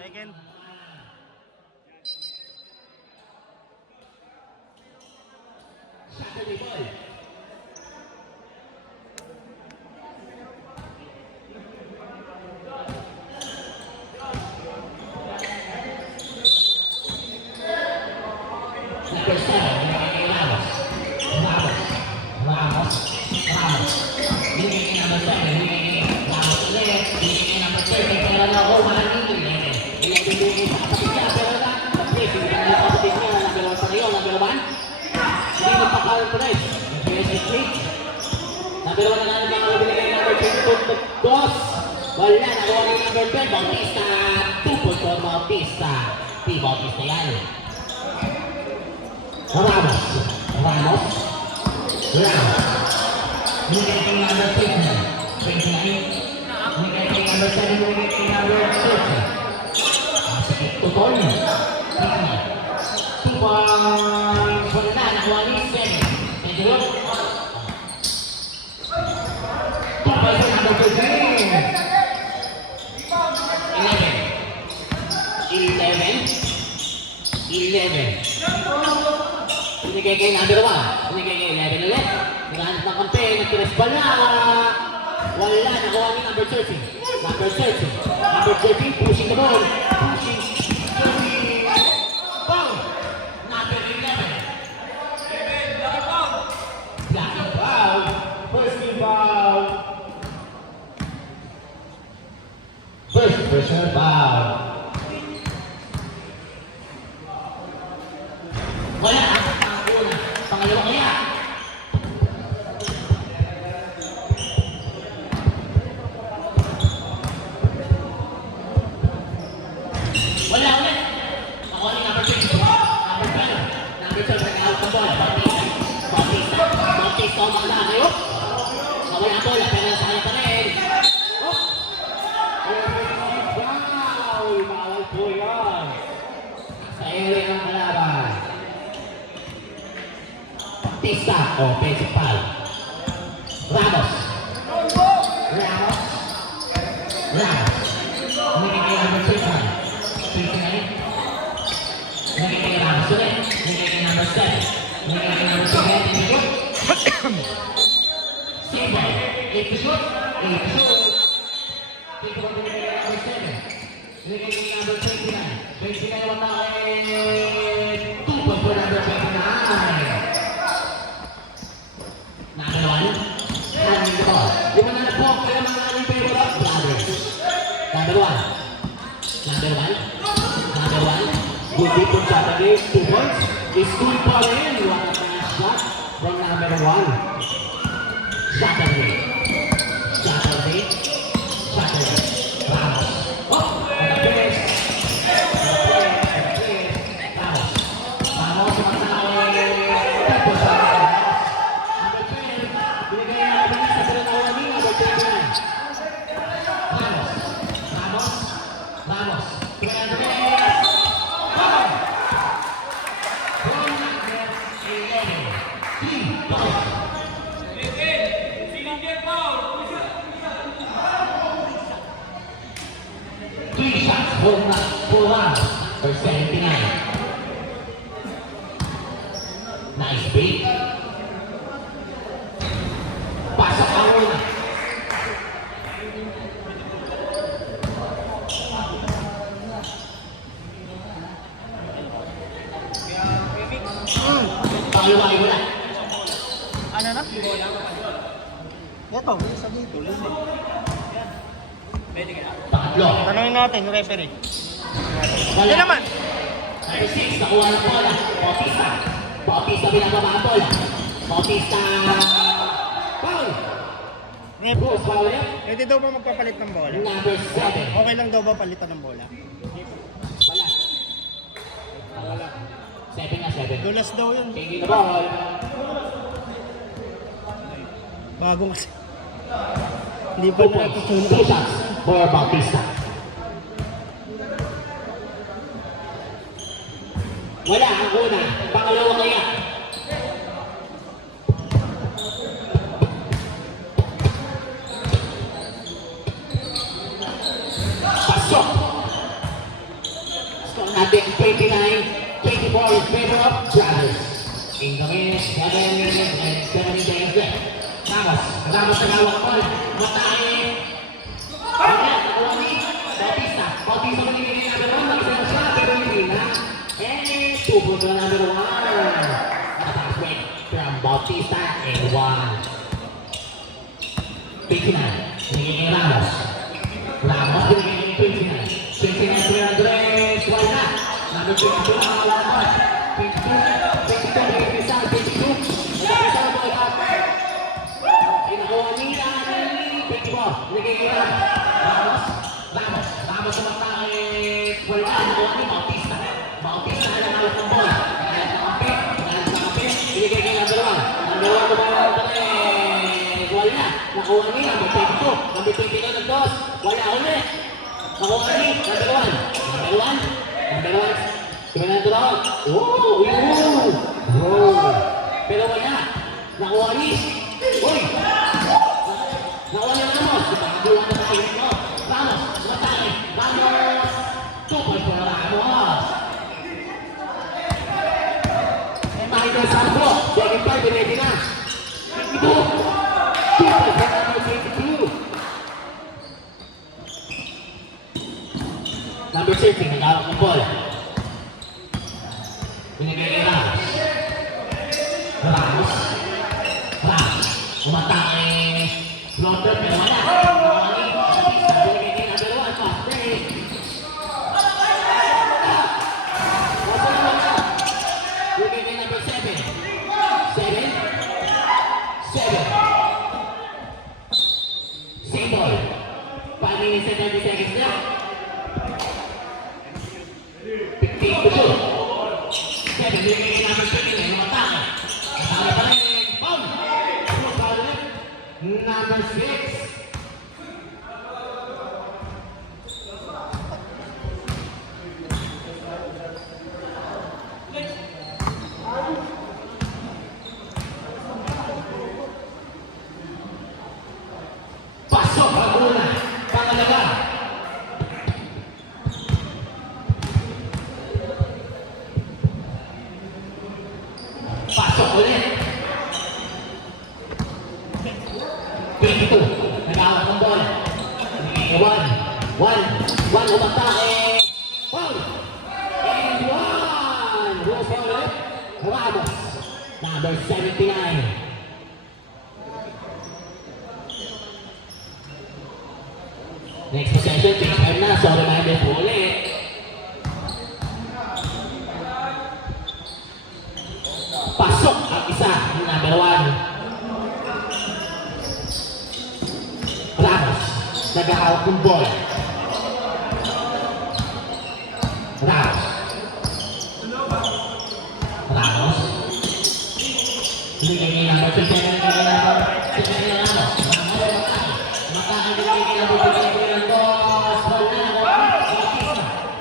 Second. Saturday ball. Number 7, Ramos. Binigay kay number 7, binigay kay Ramos ulit. Binigay kay number 13, pero na ako maraming binigay. Binigay sa kapatid niya, pero na, please, hindi na yung kapatid niya, number 1 pa rin yun, number 1. Hindi magpaka-press. Number 1 na namin ang binigay ng number 22, Dos. Wala, nakuha ni number 12, Bautista. 2 points for Bautista. Bautista yan. Ramos. Binigay kay number 29. Binigay kay number 7, binigay kay number 30. Tutol. 2 points for na, nakuha ni 7. Thank you. 2 points for number 13. 11. Binigay kay number 1. Binigay kay 11 ulit. Naghahanap ng kampe. Nagtiras pa na. Wala. Nakuha ni number 13. Number 13. Pushing the ball. Pushing. Foul. Number 11. Blocking foul. First team foul. First personal foul. Wala. Pangalawa kaya. Wala ulit. Nakuha ni number 6. Number 12. Nag-out ng bola. Bautista. Umangla kayo. Nawala ang bola. Pero nasa kanya pa rin. Bawal po yan. Sa area ng kalaban. Bautista. Offensive foul. Ramos. Binigay kay number 6. Binigay kay Ramos ulit. Binigay kay number 7. Binigay kay number 7. Simple. 8 to shoot. Take one binigay kay number 7. Binigay kay number 29. 29 naman na kay 2 points for number 29. Nakalawan. Handling the ball. Di mo na nag-block. Kaya mga aling favor of brothers. Number 1. Good deep from Saturday. 2 points. It's good for him. What a nice shot from number 1. Saturday. Ramos. And a finish. Ramos. Tapos sa number 12. Binigay na namin sa pinanawa ni number 29. Ramos. For 79. Nice beat. Pasok ang una. Pangalawa wala. Ano na? Ito, isa dito. Pangatlo. Tanungin natin yung referee. Wala naman. Number 6, nakuha ng bola. Bautista binababa ang bola. Bautista. Foul. Bruce, foul yan. Pwede daw ba magpapalit ng bola? Number 7. Okay lang daw ba palitan ng bola? Wala. 7 na 7. Dulas daw yun. Taking the ball. Bagong kasi. Hindi pa 2 points. natutunan. 2 shots for Bautista. Wala ang una. Pangalawa kaya. Pasok. natin 29-24 in favor of Brothers. In the minute, 7 minutes and 70 seconds left. Ramos na hawak ko. Matahin. Wala, nakuha ni Bautista. Bautista mo nilagay number 1. Mag-isa na siya, pero hindi na. And 2 po na number 1. Nakapakas break from Bautista and 1. 29. Nilagay Ramos. Ramos nilagay 29. 29 to Andres. Wala. Number 22 na hawak ko. 22. 22. Nagkakasal mo ikaw. Inakuha niya ni 24. Nagiging Ramos sumakit. Wala. Nakuha ni Bautista. Bautista na hawak ng bola. Nagkakapit. Binigay kay number 1. Number 1 to Andres. Wala. Nakuha ni number 22. Number 22 ng dos. Wala ulit. Nakuha ni number 1. Number 1. Number 1. Tumana ito lang. Oh! Pero wala. Nakuha ni. Uy! Nakuha ni Ramos. Ipagawa na sa kainin mo. Ramos. Matake. Ramos. 2 points for Ramos. Makita sa Sampo. Second part. Ready na. 22. 2 points for Ramos. 22. Number 13. Nag-awak ng ball. Binigay kay Ramos. Ramos. Umatake. Floater pero wala. Binigay kay number 1. Fast break. Binigay kay number 7. 7. Same ball. 5 minutes and 30 seconds left. 15 to 2. Binigay kay number 13. Umatake. Umatake pa rin. Boom! Number 6. Pasok ang una. Pangalawa. Pasok ulit. 22. Nag-awak ng bola. 1 umatake. Foul! And 1! Who's for it? Ramos. Number 79. Next possession, big time na. So, reminder po ulit. Pasok ang isa. Number 1. Ramos, nag-ahawak ng bola. Ramos. Binigay niya number 7. Ramos. Makakabigay niya number 7 ng boss.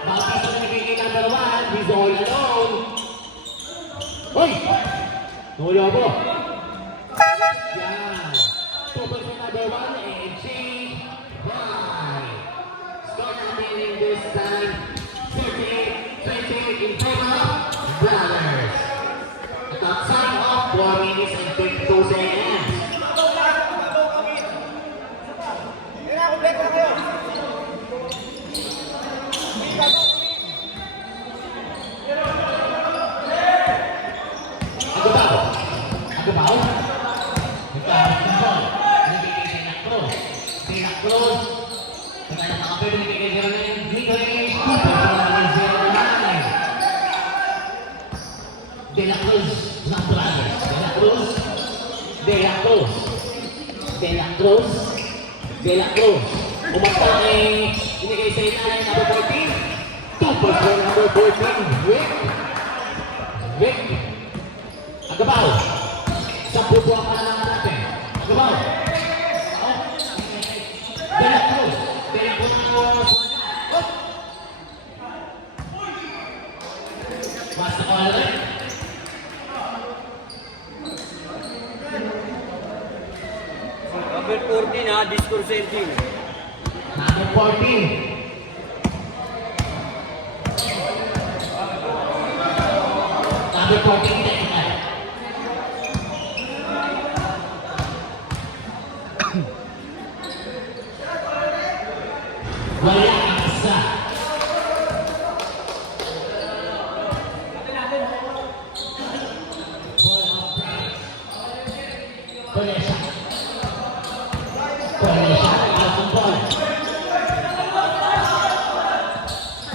Bautista binigay niya number 1. He's all alone. Uy! Nulo mo. Yan. 2 points for number 1 and change. Score natin in this time. 38-20 in favor of Brothers. At the time of 4 minutes and 52 seconds. Agabaw. Nagkaroon ng ball. Nabigay kay Cruz. Cruz. Kaya nakapagod kay Jermaine Nicolas. De La Cruz ng Brothers. De La Cruz. Umatake. Binigay sa ilalim number 14. 2 points for number 14. Vic. Agabaw. Sa puto ang panahon natin. Agabaw. De La Cruz. Basta ko rin. Number 14 ha, discourse 17. Number 14. Number 14, technical. Wala ang isa. Ball of praise. Konesha. Konesha, out ng ball.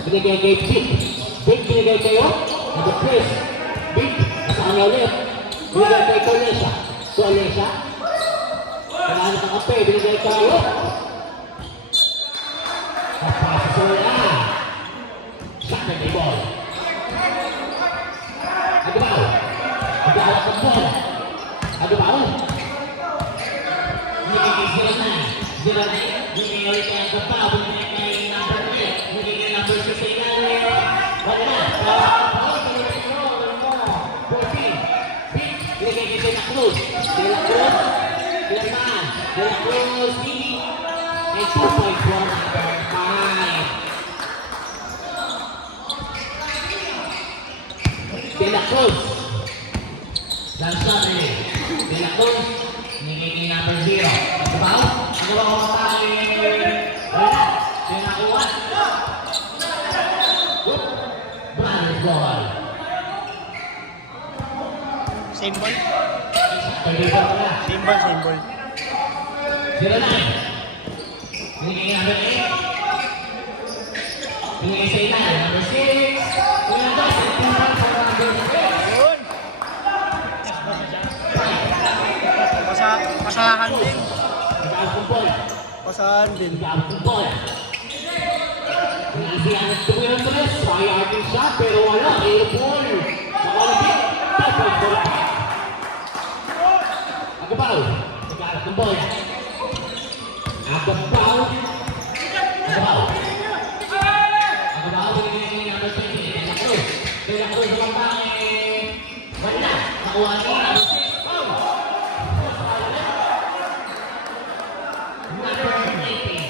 Binigay kay Big. Big binigay kayo. Number Chris. Big, nasa kanya ulit. Binigay kay Konesha. Konesha. Kailangan ng kape, binigay kayo. Wala. Saturday ball. Agabaw. Agabaw ng ball. Agabaw. Binigay kay 09. 09. Binigay ulit kay Agabaw. Binigay kay number 8. Binigay kay number 6 sa ilalim. Wala na. 14. Big. Binigay kay De La Cruz. De La Cruz. De La Cruz. Mini. And 2 points for number 5. De La Cruz. Lang Saturday. De La Cruz. Nagiging number 0. Agabaw. Agabaw ang matake. Wala. Pinakuha. Brothers ball. Same ball? Saturday ball pala. Same ball, same ball. 09. Binigay number 8. Binigay sa ilalim. Number 6. Number 6. Yun! Pasahan din. Nag-out ng ball. Pasahan din. Nag-out ng ball. Naisihan at tuloy ng tulis. May arting shot pero wala. Air ball. Nakalapit. Top-point ball. Agabaw. Nag-out ng ball. Agabaw. Agabaw. Agabaw. Binigay niya number 20. De La Cruz. De La Cruz naman bakit? Wala. Nakuha niya. Number 6. Number 18.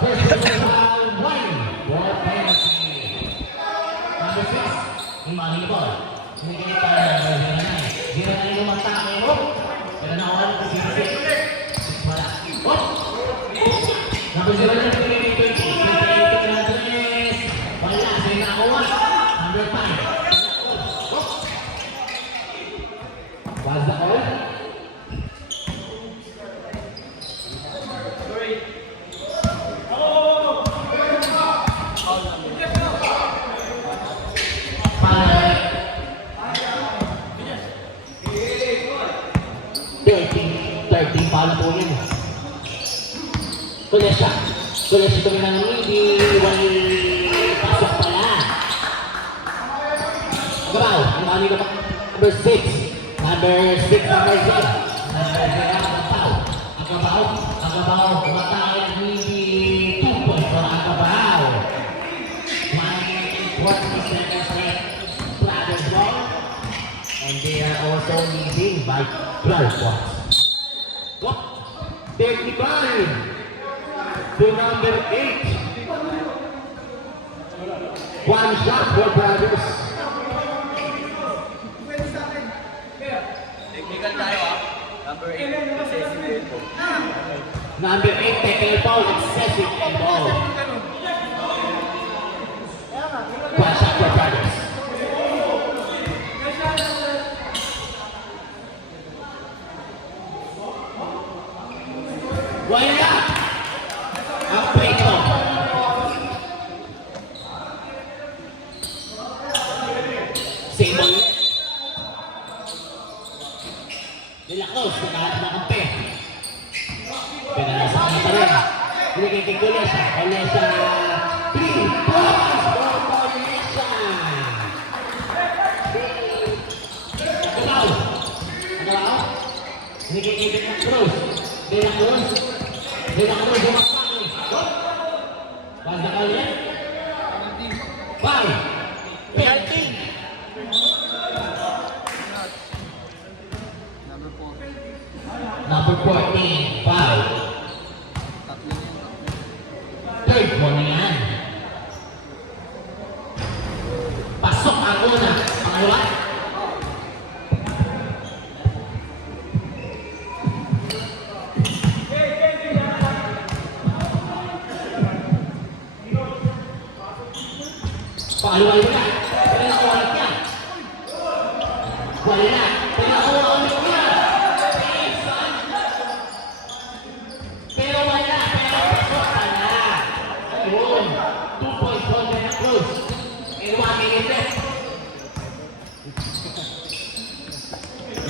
Personal 1. Ball penalty. Number 6. Imali ball. Binigay tayo number 09. 09 yung magtake mo. Pero nakuha ko si 6. Wala. Oh! Number 0 na pinigay kay 20. 28 na Andres. Wala. Sa'yo nakuha. Number 5. Oh! Was the call? Paano po yan? Konesha kami ng midi. Pasok pala. Agabaw. Ang mali ka pa. Number 6. Number 0. Number 0. Agabaw. Agabaw. Kumatay ng midi. 2 points for Agabaw. 1 seconds left. Brothers ball. And they are also leading by 12 points. Technical to number 8. One shot for Brothers. Technical tayo ah. Number 8, excessive foul. Number 8, technical foul, excessive and ball. One shot for Brothers. Wala! Ang preto. Same ulit. De La Cruz, nakahat na kampe. Pero nasa kanya pa rin. Binigay kay Kolesa. Kolesa, 3 points for Kolesa. Agabaw. Agabaw. Binigay kay De La Cruz. De La Cruz. De La Cruz bumakbaki. Basta ka ulit. 5. Penalty. Number 14. Foul. Third one na yan. Pangalawa. Pangalawa yun na. Pero nakuha niya. Wala. Pero nakuha niya. Pero wala. Pero wala. Ayun. 2 points. Hold na close. And 1 minute left.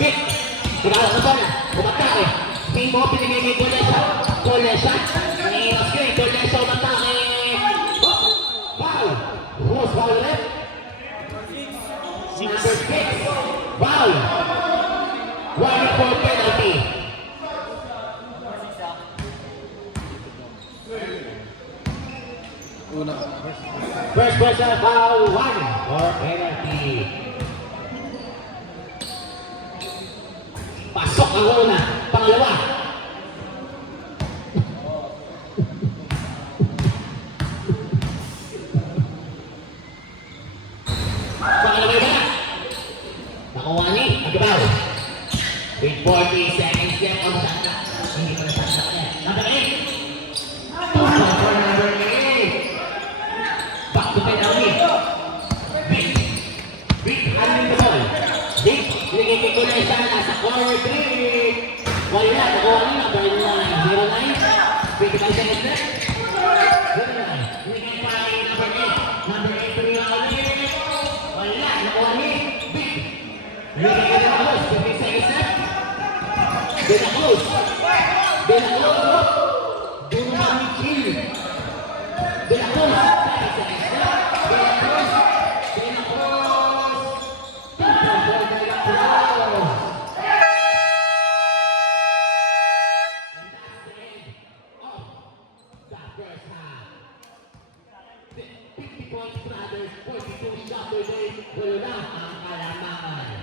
Kick. Pinakala sa bola. Umatake. Spin mo. Pinigay kay Golesa. Golesa. Nanginas ka eh. Golesa umatake. Foul. Who's foul left? Number 6. Foul. 1 for penalty. Una. First person foul 1 for penalty. Pasok ang una. Pangalawa. Pangalawa ba? Nakuha ni Agabaw. With 40 seconds left on shot clock. Hindi pa nasasak niya. Number 8. For number 8. Back to penalty. Big handling the ball. Big. Binigay kay Golesa. Nasa corner 3. Wala. Nakuha ni number 9. 09. 25 seconds left. 09. Binigay pa kay number 8. Number 8 to Rinaldi. Wala. Nakuha ni Big. Binigay kay number 15 seconds left. De La Cruz. De La Cruz. Dumami kill. De La Cruz. 10 seconds left. De La Cruz. De La Cruz. 2 points for De La Cruz. And that's the end of the first half. 50 points brothers, 42 shots per day. Wala ang kalamangan.